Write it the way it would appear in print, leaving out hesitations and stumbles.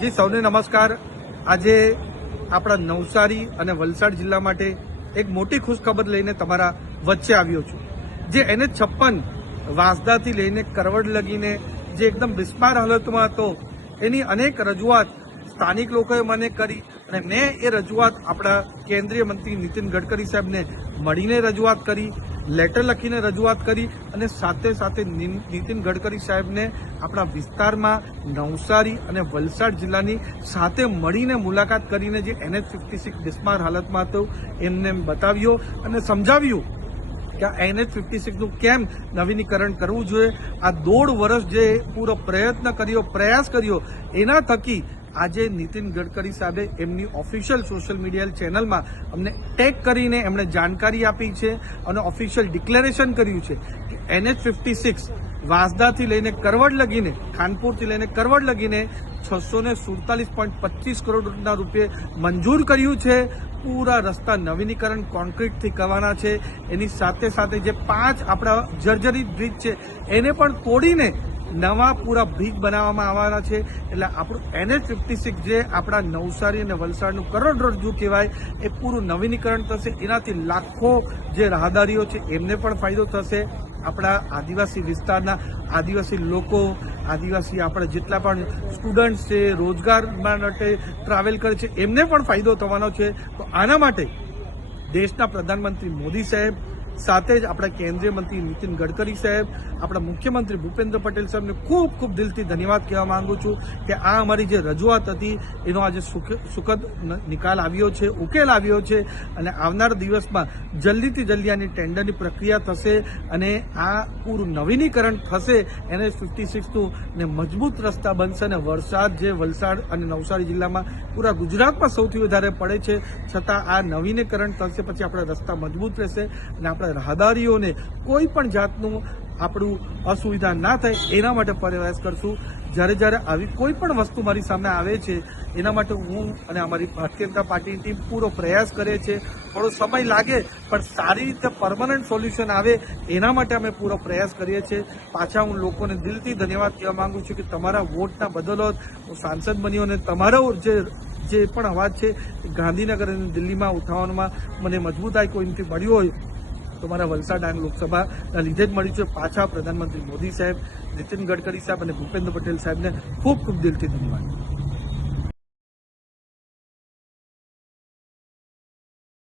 જી સૌને નમસ્કાર। આજે આપણા નવસારી અને વલસાડ જિલ્લા માટે એક મોટી ખુશખબર લઈને તમારા વચ્ચે આવ્યો છું। જે NH56 વાંસદાથી લઈને કરવડ લગીને જે એકદમ બિસ્માર હાલતમાં હતો, એની અનેક રજૂઆત સ્થાનિક લોકોએ મને કરી અને મેં એ રજૂઆત આપણા કેન્દ્રીય મંત્રી નીતિન ગડકરી સાહેબને મળીને રજૂઆત કરી, લેટર લખીને રજૂઆત કરી અને સાથે સાથે નીતિન ગડકરી સાહેબને આપણા વિસ્તારમાં નવસારી અને વલસાડ જિલ્લાની સાથે મળીને મુલાકાત કરીને જે NH56 બિસ્માર હાલતમાં હતું એમને બતાવ્યો અને સમજાવ્યું કે આ NH56 નું કેમ નવીનીકરણ કરવું જોઈએ। આ 1.5 વર્ષ જે પૂરો પ્રયાસ કર્યો એના થકી આજે નીતિન ગડકરી સાહેબે એમની ઓફિશિયલ સોશિયલ મીડિયા ચેનલમાં અમને ટેગ કરીને એમણે જાણકારી આપી છે અને ઓફિશિયલ ડિક્લેરેશન કર્યું છે કે NH56 વાંસદાથી લઈને કરવડ લગીને, ખાનપુરથી લઈને કરવડ લગીને 647.25 કરોડના રૂપિયે મંજૂર કર્યું છે। પૂરા રસ્તા નવીનીકરણ કોન્ક્રીટથી કરવાના છે। એની સાથે સાથે જે 5 આપણા જર્જરિત બ્રિજ છે એને પણ તોડીને નવા પૂરા બ્રિજ બનાવવામાં આવવાના છે। એટલે આપણું NH56 જે આપણા નવસારી અને વલસાડનું કરોડરજ્જુ કહેવાય એ પૂરું નવીનીકરણ થશે। એનાથી લાખો જે રાહદારીઓ છે એમને પણ ફાયદો થશે। આપણા આદિવાસી વિસ્તારના આદિવાસી લોકો, આદિવાસી આપણા જેટલા પણ સ્ટુડન્ટ્સ છે, રોજગાર માટે ટ્રાવેલ કરે છે, એમને પણ ફાયદો થવાનો છે। તો આના માટે દેશના પ્રધાનમંત્રી મોદી સાહેબ સાથે જ આપણા કેન્દ્રીય મંત્રી નીતિન ગડકરી સાહેબ, આપણા મુખ્યમંત્રી ભૂપેન્દ્ર પટેલ સાહેબને ખૂબ ખૂબ દિલથી ધન્યવાદ કહેવા માંગુ છું કે આ અમારી જે રજૂઆત હતી એનો આજે સુખદ નિકાલ આવ્યો છે, ઉકેલ આવ્યો છે અને આવનાર દિવસમાં જલ્દીથી જલ્દી આની ટેન્ડરની પ્રક્રિયા થશે અને આ પૂરું નવીનીકરણ થશે NH56નું ને મજબૂત રસ્તા બનશે અને વલસાડ અને નવસારી જિલ્લામાં પૂરા ગુજરાતમાં સૌથી વધારે પડે છે, છતાં આ નવીનીકરણ થશે પછી આપણા રસ્તા મજબૂત રહેશે અને આપણા રાહદારીઓને કોઈ પણ જાતનું આપણું અસુવિધા ના થાય એના માટે પ્રયાસ કરશું। જ્યારે આવી કોઈ પણ વસ્તુ મારી સામે આવે છે એના માટે હું અને અમારી ભારતીય જનતા પાર્ટીની ટીમ પૂરો પ્રયાસ કરે છે। થોડો સમય લાગે પણ સારી રીતે પરમનન્ટ સોલ્યુશન આવે એના માટે અમે પૂરો પ્રયાસ કરીએ છીએ। પાછા હું લોકોને દિલથી ધન્યવાદ કહેવા માંગુ છું કે તમારા વોટના બદોલત હું સાંસદ બન્યો અને તમારો જે પણ અવાજ છે ગાંધીનગર અને દિલ્હીમાં ઉઠાવવામાં મને મજબૂતાઈ કોઈથી મળ્યું હોય તો મારા વલસાડ ડાંગ લોકસભાના લીધે જ મળ્યું છે। પાછા પ્રધાનમંત્રી મોદી સાહેબ, નીતિન ગડકરી સાહેબ અને ભૂપેન્દ્ર પટેલ સાહેબને ખૂબ ખૂબ દિલથી ધન્યવાદ।